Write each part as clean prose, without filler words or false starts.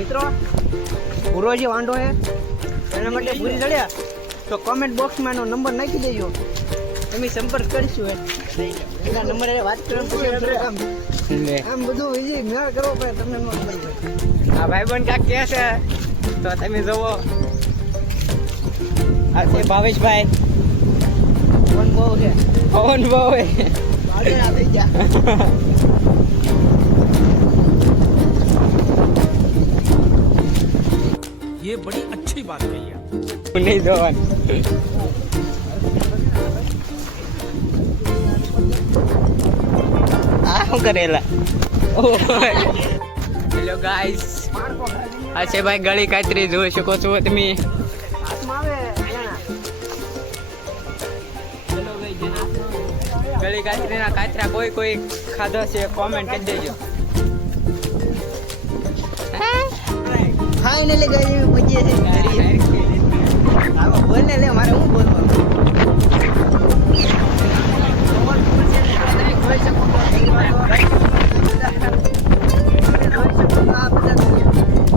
મિત્રો ભૂરો જે વાંઢો છે એના માટે ભૂરી જડ્યા તો કોમેન્ટ બોક્સમાં એનો નંબર નાખી દેજો, અમે સંપર્ક કરીશું. એના નંબર વાત કરવાનું આમ બધું વિજય મેળ કરવો પડે, તમને ન ખબર પડે. આ ભાઈબંધ કાક કે છે તો તમે જોવો. આ છે ભાવેશભાઈ, પવન બહુ છે, પવન બહુ થઈ ગયા. ये बड़ी अच्छी बात कही है. નહીં જોવાનું. આ શું કરેલા? હેલો ગાઈસ, આ છે ભાઈ ગળી કાતરી, જોઈ શકો છો તમે. હાથમાં આવે ગળી કાતરીના કાતરા કોઈ ખાધો છે કોમેન્ટ કરી દેજો. ફાઇનલી ગઈ પહોંચીએ છીએ. આવો બોલને લે, મારે હું બોલવાનું.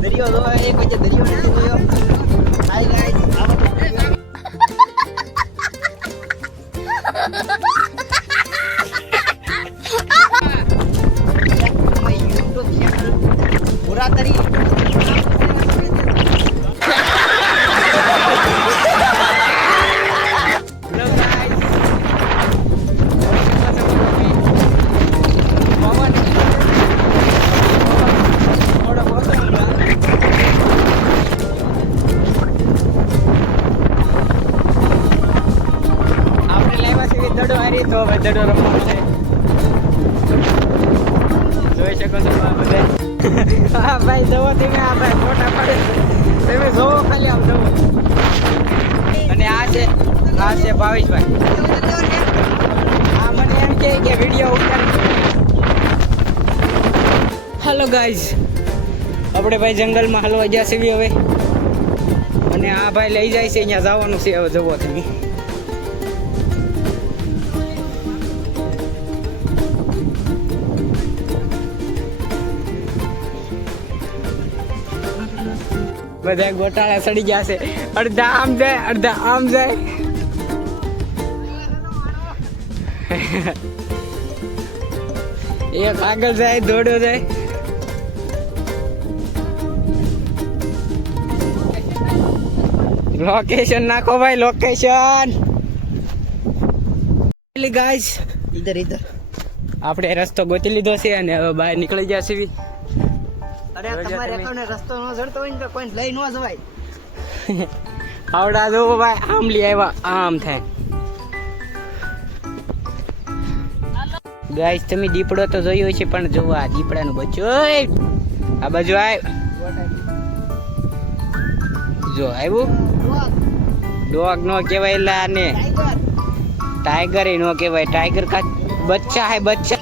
દરિયો જોવા એક વચ્ચે દરિયો નથી જોયો. હાય ગાઈસ, યુટ્યુબ ચેનલ પૂરા કરી. દડો હારી તો હવે દડો રમવાનો છે, જોઈ શકો છો બધા. હા ભાઈ જવો તમે, આ ભાઈ ફોટા પાડે તમે જોવો ખાલી, આમ જવો. અને આ છે ભાવેશભાઈ. હા મને એમ કે વિડીયો ઉતાર. હાલો ગાઈઝ, આપણે ભાઈ જંગલમાં હલવા ગયા છે હવે, અને આ ભાઈ લઈ જાય છે, અહીંયા જવાનું છે હવે જવો તમે. બધા ગોટાળા સડી ગયા છે, અડધા આમ જાય અડધા આમ જાય. એક આગળ જાય દોડો જાય. લોકેશન નાખો ભાઈ, લોકેશન. ગાઈસ ઇધર આપણે રસ્તો ગોતી લીધો છે અને હવે બહાર નીકળી ગયા છીએ. અરે તમારે એકાને રસ્તો ન જડતો હોય ને તો કોઈ લઈ ન જવાય. આવડા જો ભાઈ, આમ લઈ આવ્યા, આમ થાય. ગાઈસ તમે દીપડો તો જોયો છે, પણ જોવો આ દીપડાનું બચ્ચું. આ બાજુ આવ, જો આવ્યું. ડોગ નો કહેવાય લા, ને ટાઈગર નો કહેવાય. ટાઈગર કા બચ્ચા હે, બચ્ચા.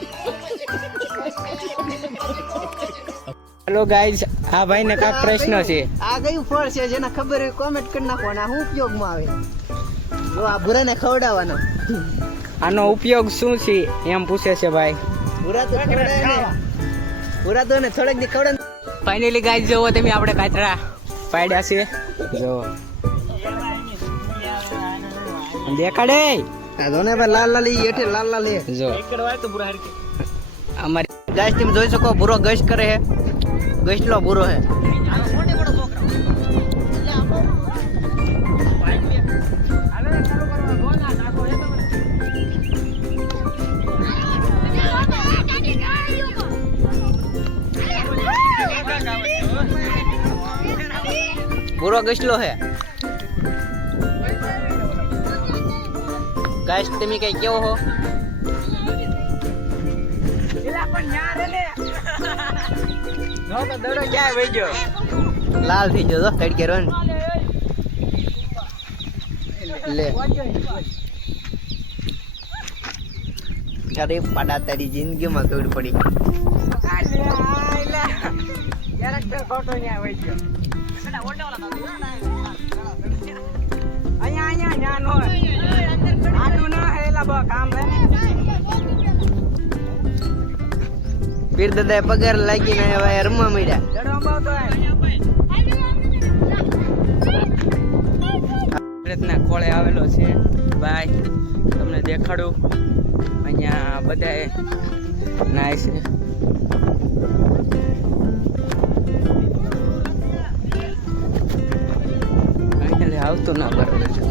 હેલો ગાઈઝ, આ ભાઈ ને કાક પ્રશ્ન છે. આ કયું ફળ છે જેને ખબર હોય કોમેન્ટ કરી નાખો. આ શું ઉપયોગમાં આવે? જો આ ભૂરાને ખવડાવવાનો. આનો ઉપયોગ શું છે એમ પૂછે છે ભાઈ. ભૂરા તો ખવડાવે ને, ભૂરા તો ને થોડેક દી ખવડાવે. ફાઇનલી ગાઈઝ જોવો તમે, આપણે કાતરા પાડ્યા છે, જોવો દેખાડે. આ જોને ભાઈ લાલ લાલ ઈ એઠે લાલ લાલ હે. જો અમારી ગાઈસ તમે જોઈ શકો, ભૂરો ગશ કરે હે, ગશલો ભૂરો હે. ભૂરો ગશલો હે. ગાઈસ તમે કઈ કેવો હો? દડો ક્યાં વહી ગયો? લાલ થઈ ગયો તો તડકે રોન લે. અરે પાડા તારી જિંદગીમાં દોડ પડી. પીર દાદા પગાર લાગીને હવે રમવા મળ્યા. કુદરતના ખોળે આવેલો છે ભાઈ. તમને દેખાડું અહીંયા બધાએ નાય છે. આવતું ના બરાબર છે.